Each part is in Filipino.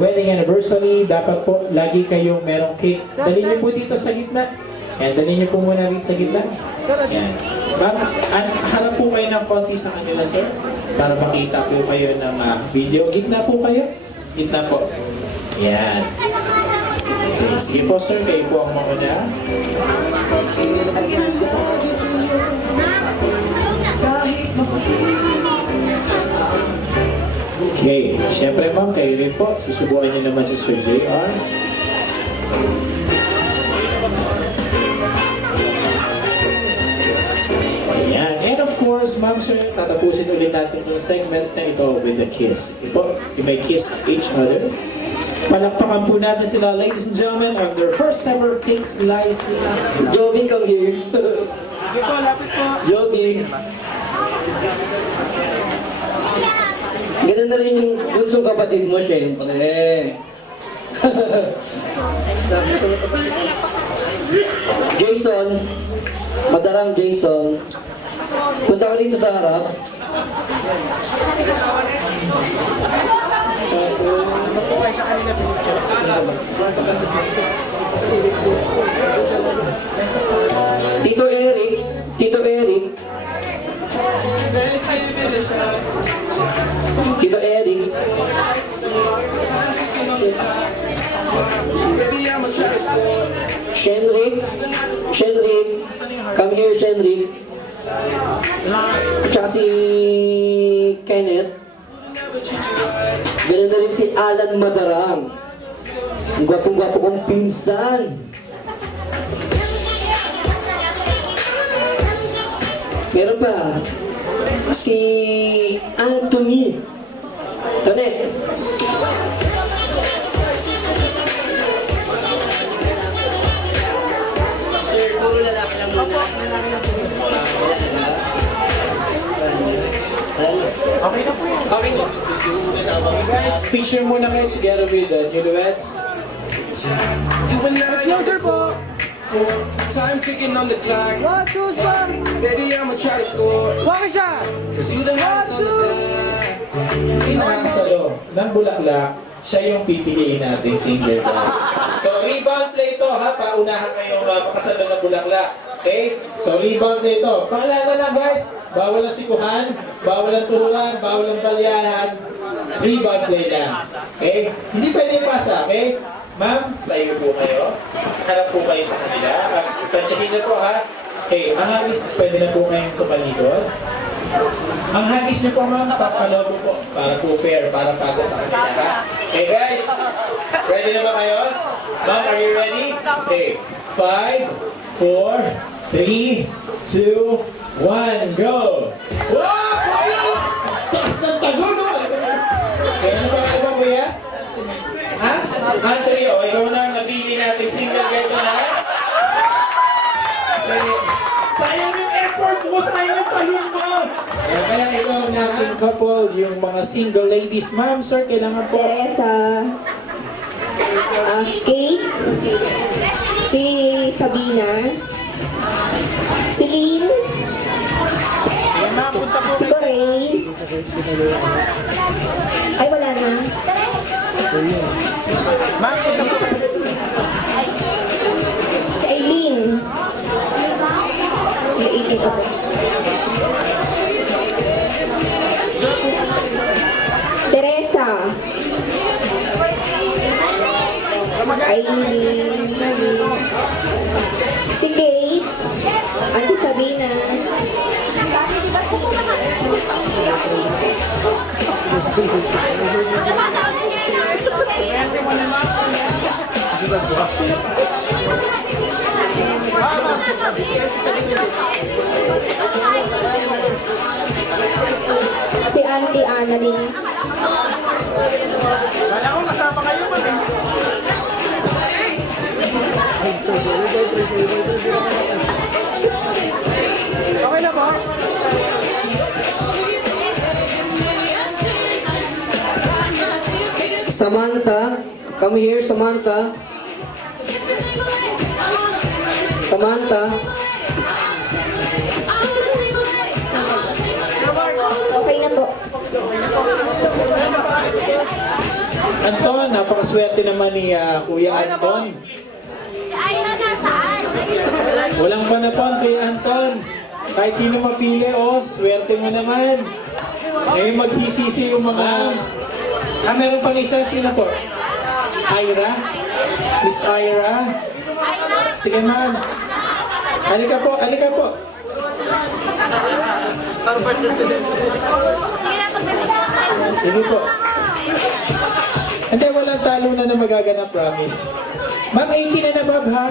Wedding anniversary, dapat po lagi kayong merong cake. Dali niyo po dito sa gitna. Yan, dali niyo po muna rin sa gitna. Yan. Harap po kayo ng konti sa kanila, sir. Para makita po kayo ng video. Gitna po kayo. Gitna po. Yan. Okay, sige po, sir. Kayo po ang mauna. Okay, syempre ma'am, kayo rin po. Susubukan niyo naman si Sir JR. Ayan. And of course, ma'am, sir, tatapusin ulit natin itong segment na ito with the kiss. Ito, you may kiss each other. Palakpakan po natin sila, ladies and gentlemen, on their first ever Pink Slice. Jobing, come here. Sige po, lapit po. Jobing. Ganun na rin yung bunsong kapatid mo, syempre. Jason, madarang Jason, punta ka dito sa harap. Tito Eric, Tito Eric, Tito Eric. Shenrik, Shenrik, come here Shenrik. Tsaka si Kenneth. Ganun na rin si Alan Madarang. Ang gwapong-gwapo kong pinsan. Meron pa si Anthony Connect. Sir, puro lalaki lang muna. Okay na po yan. Okay na. Guys, picture muna kayo together with the newlyweds. Closer po. Time ticking on the clock. One, two, one. Baby, I'ma try to score. Waka siya. Cause you the hottest on the block. Sa loob ng bulaklak, siya yung pipiliin natin single guy. So, rebound play to ha. Paunahan kayong pakasal ng bulaklak. Okay? So, rebound play to. Paalala lang guys, bawal ang sikuhan, bawal ang turuan, bawal ang balyahan. Rebound play lang. Okay? Hindi pwede pasa, okay? Ma'am, layo po kayo. Harap po kayo sa kanila. Tansyakin niyo po ha. Okay, ang hagis, pwede na po kayong tumalikod. Ang hagis niyo po ma'am, papalobo po. Para po fair, para pago sa kanila ha. Okay guys, ready na ba kayo? Ma'am, are you ready? Okay, 5, 4, 3, 2, 1, go! Wow! Taas ng tago, no? Okay, ano ba kayo ba, kuya? Ha? Anthony, o, ikaw na ang napili natin single guy ko na. Sayang yung effort mo, sayang yung talon mo. Kaya ikaw ang nating couple, yung mga single ladies. Ma'am, sir, kailangan po. Teresa, Kate, si Sabina, si Lynn, si Corey, ay wala na. Si Aileen, naiitin ako. Teresa, Aileen, si Kate, Auntie Sabina, si Auntie Annalyn. Wala ko kasama kayo man eh. Okay na ba? Samantha, come here Samantha. Samantha. Okay na po. Anton, napakaswerte naman ni Kuya Anton. Walang panapon kay Anton. Kahit sino mapili, oh, swerte mo naman. Eh, magsisisi yung mga... meron pang isa. Sino po? Ira? Miss Ira? Sige, ma'am. Halika po, halika po. Sige po. Hindi, walang talo na magaganap, promise. Ma'am, 18 na na, Bob, ha?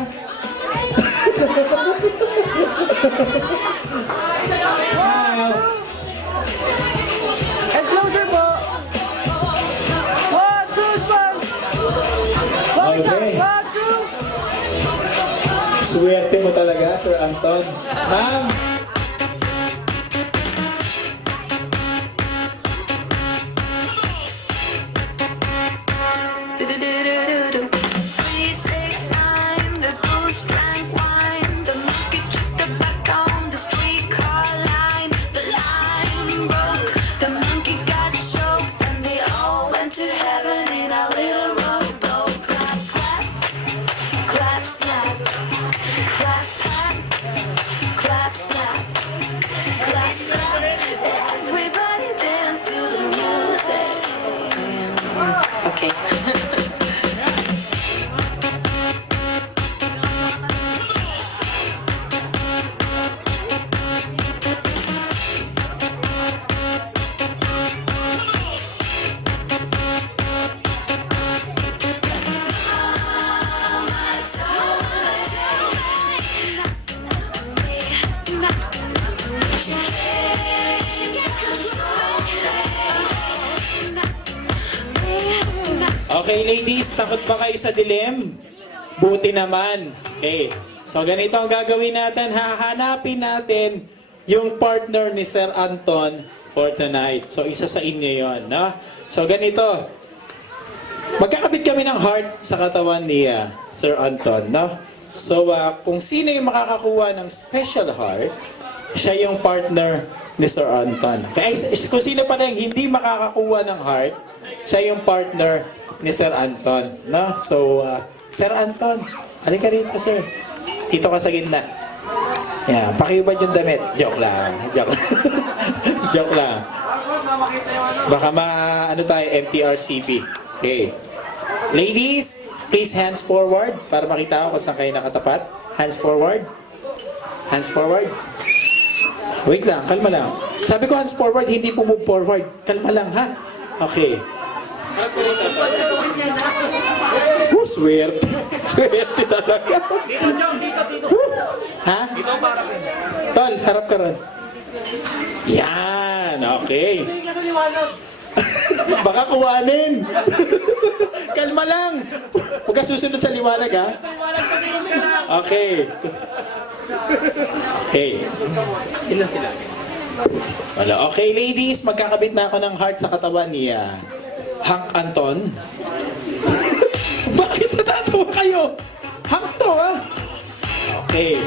Smile. And closer po. 1, 2, smile. Okay. 1, 2. Swerte mo talaga, Sir Anton. Ma'am, The ghost drank wine. The monkey took the back on the streetcar line. The line broke. The monkey got choked, and they all went to heaven in a little rowboat. Clap, clap, clap, snap, clap, clap, clap, snap, clap, clap. Everybody dance to the music. Okay. okay ladies, takot ba kayo sa dilim? Buti naman. Okay. So ganito ang gagawin natin. Hahanapin natin yung partner ni Sir Anton for tonight. So isa sa inyo yon, no? So ganito. Magkakabit kami ng heart sa katawan ni Sir Anton, no? So kung sino yung makakakuha ng special heart, siya yung partner ni Sir Anton. Kaya kung sino pa na yung hindi makakakuha ng heart, siya yung partner ni Sir Anton, no? So, Sir Anton, halika rito, sir. Dito ka sa gitna. Yan, pakiubad yung damit. Joke lang. Joke lang. Joke lang. Baka ano tayo, MTRCB. Okay. Ladies, please hands forward para makita ko kung saan kayo nakatapat. Hands forward. Hands forward. Wait lang, kalma lang. Sabi ko hands forward, hindi po move forward. Kalma lang, ha? Okay. Oh, swerte. Swerte talaga. Ha? Tol, harap ka ron. Yan, okay. Baka kuwanin. Kalma lang. Huwag ka susunod sa liwanag, ha? Okay. Okay. Ilan sila? Wala. Okay, ladies, magkakabit na ako ng heart sa katawan ni Hank Anton. Bakit natatawa kayo? Hank to, ha? Okay.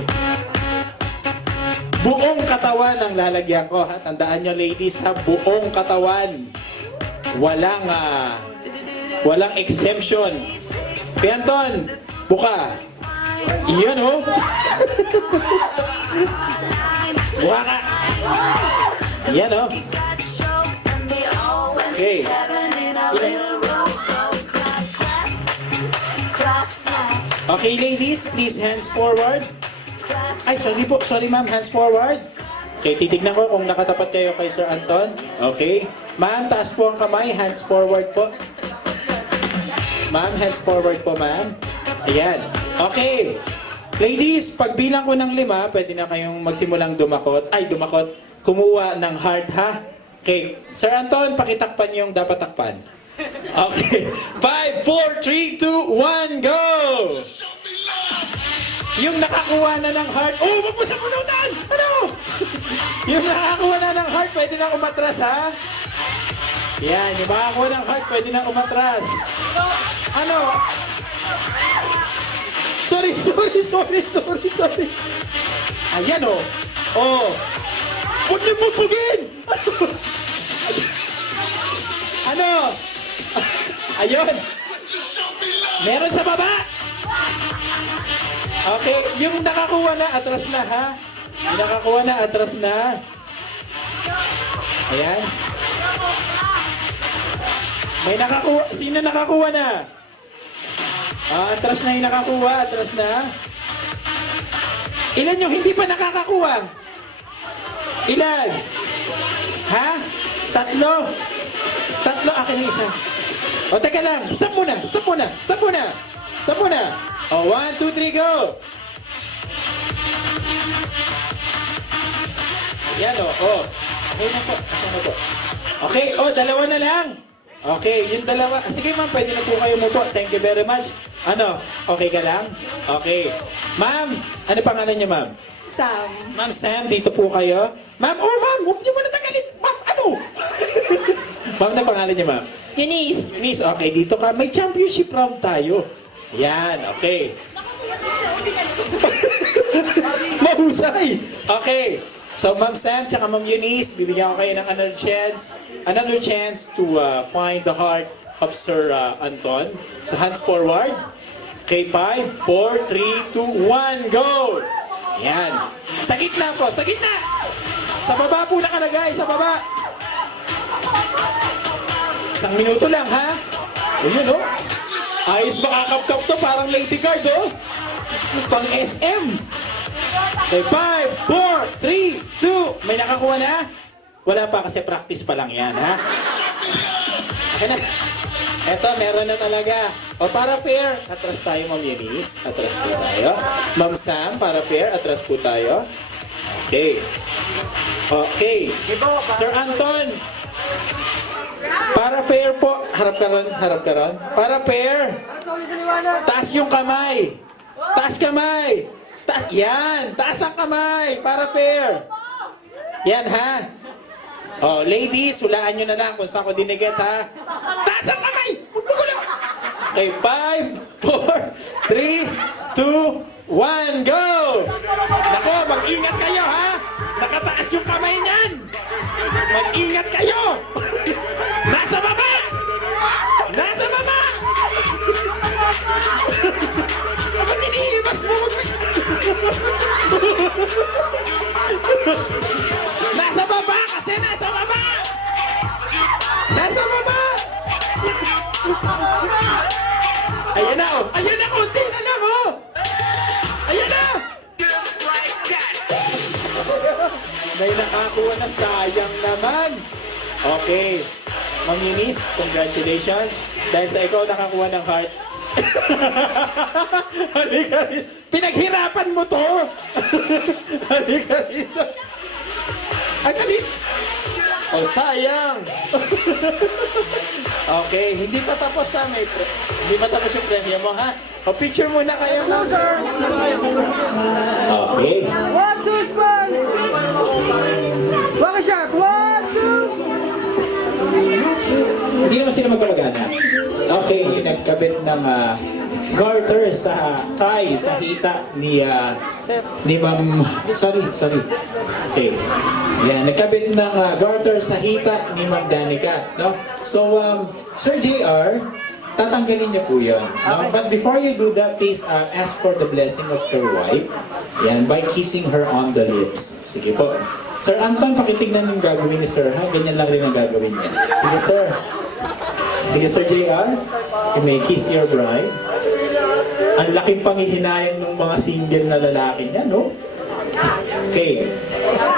Buong katawan ang lalagyan ko, ha? Tandaan nyo, ladies, ha? Buong katawan. Walang exemption. Kaya Anton, buka. Iyan, oh. Buka ka. Iyan, oh. Okay. Okay, ladies, please hands forward. Ay, sorry po. Sorry, ma'am. Hands forward. Okay, titignan ko kung nakatapat kayo kay Sir Anton. Okay. Ma'am, taas po ang kamay. Hands forward po. Ma'am, hands forward po, ma'am. Ayan. Okay. Ladies, pagbilang ko ng 5, pwede na kayong magsimulang dumakot. Ay, dumakot. Kumuha ng heart, ha? Okay. Sir Anton, pakitakpan yung dapat takpan. Okay. 5, 4, 3, 2, 1, go! Yung nakakuha na ng heart. Oh, wag mo sa kunutan! Ano? Yung nakakuha na ng heart, pwede na umatras, ha? Yan, yung makakuha ng heart, pwede na umatras. Ano? Sorry. Ayan, oh. Oh. Huwag niyo bubugin! Ano? Ayun. Meron sa baba. Okay, yung nakakuha na, atras na ha. Yung nakakuha na, atras na. Ayan. May nakakuha. Sino nakakuha na? Atras na yung nakakuha. Atras na. Ilan yung hindi pa nakakakuha? Ilan? Ha? Tatlo? Tatlo, akin na isa. O, teka lang. Stop muna. Stop muna. Stop muna. Stop muna. O, 1, 2, 3, go. Yan o. O. Okay na po. Okay na po. Okay. O, dalawa na lang. Okay, yung dalawa. Sige ma'am, pwede na po kayo mo po. Thank you very much. Ano? Okay ka lang? Okay. Ma'am, ano pangalan niyo ma'am? Sam. Ma'am Sam, dito po kayo. Ma'am, oh ma'am, huwag niyo muna tanggalin. Ma'am, ano? Ma'am, ano pangalan niyo ma'am? Eunice. Eunice, okay, dito ka. May championship round tayo. Yan, okay. Mahusay. Okay. So, Ma'am Sam, tsaka Ma'am Eunice, bibigyan ko kayo ng another chance to find the heart of Sir Anton. So, hands forward. Okay, 5, 4, 3, 2, 1, go! Yan. Sa gitna po, sa gitna! Sa baba po nakalagay, sa baba. 1 minuto lang, ha? O yun, oh. Ayos makakapkap to, parang lady guard, oh. Pang SM. Okay, 5, 4, 3, 2. May nakakuha na? Wala pa kasi practice pa lang yan, ha? Okay na. Eto, meron na talaga. O, para fair, atras tayo, Ma'am Eunice. Atras po tayo. Ma'am Sam, para fair, atras po tayo. Okay. Okay. Sir Anton. Para fair po. Harap ka ron, harap ka ron. Para fair. Taas yung kamay. Taas kamay. Yan. Taas ang kamay. Para fair. Yan, ha? Oh, ladies, hulaan nyo na lang kung saan ko diniget, ha? Taas ang kamay! Huwag mo lang! Okay, 5, 4, 3, 2, 1, go! Nako, mag-ingat kayo, ha? Nakataas yung kamay niyan! Mag-ingat kayo! Nasa baba! Nasa baba! Ba't iniiwas mo? Nasa baba kasi nasa baba! Nasa baba! Ayan na, oh! Ayan na, konti na lang, oh! Ayan na! Just like that. May nakakuha na, sayang naman! Okay. Ma'am Eunice, congratulations. Dahil sa ikaw nakakuha ng heart. Halika rin. Pinaghirapan mo to! Halika rin. Ay, kalit! Oh, sayang! Okay, hindi pa tapos na may hindi pa tapos yung premyo mo, ha? O, picture muna kayo, ma'am. Okay. 1, 2, smile! Bakit siya? 1, 2! Hindi naman sila magkamagana. Okay, nagkabit ng garter sa thigh, sa hita ni Ma'am... Sorry. Okay. Yan, nagkabit ng garter sa hita ni Ma'am Danica. No? So, Sir JR, tatanggalin niyo po yun. No? But before you do that, please ask for the blessing of your wife. Yan, by kissing her on the lips. Sige po. Sir Anton, pakitignan yung gagawin ni Sir, ha? Ganyan lang rin ang gagawin niya. Sige, Sir. Sige, Sir JR. You may kiss your bride. Ang laking panghihinayang ng mga single na lalaki niya, no? Okay.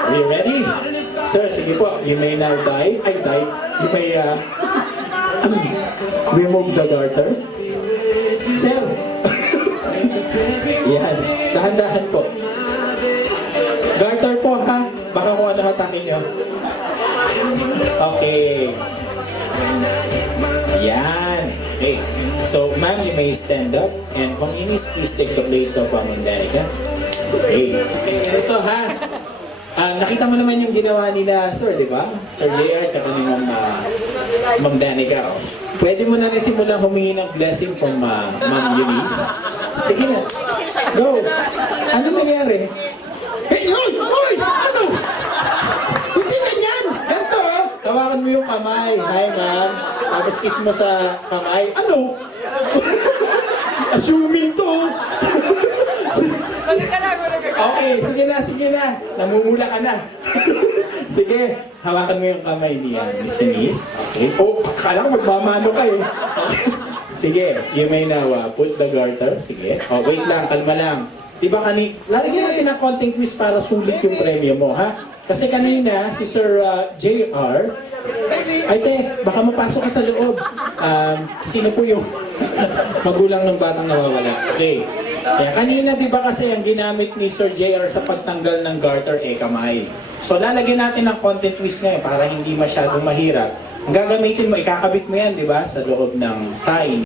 Are you ready? Sir, sige po. You may now dive. You may remove the garter. Sir. Yan. Dahan-dahan po. Garter po, ha? Baka kung ano hatakin nyo. Okay. Yan. Okay. So, ma'am, you may stand up. And Ma'am Eunice, please take the place of Ma'am Danica. Okay. Ito, ha? Nakita mo naman yung ginawa nila, sir, di ba? Sir JR, tsaka ni Ma'am Danica. Oh. Pwede mo na rin simulang humingi ng blessing from Ma'am Eunice. Sige na. Go. Ano nangyari? Hey, hoy! Ano? Hindi ganyan! Ganito, oh. Tawakan mo yung kamay. Hi, ma'am. tapos kiss mo sa kamay. Ano? Assuming to. Okay, sige na. Namumula ka na. Sige, hawakan mo yung kamay niya, Miss Denise. Okay. Oh, akala ko magmamano ka eh. Okay. Sige, you may now put the garter. Sige. Oh, wait lang, kalma lang. Diba lalagyan natin ng konting quiz para sulit yung premyo mo, ha? Kasi kanina, si Sir JR, ay te, baka mapasok ka sa loob. Sino po yung magulang ng batang nawawala? Okay. Kaya kanina, di ba kasi ang ginamit ni Sir JR sa pagtanggal ng garter, kamay. So lalagyan natin ng content quiz ngayon para hindi masyadong mahirap. Ang gagamitin mo, ikakabit mo yan, di ba? Sa loob ng tie.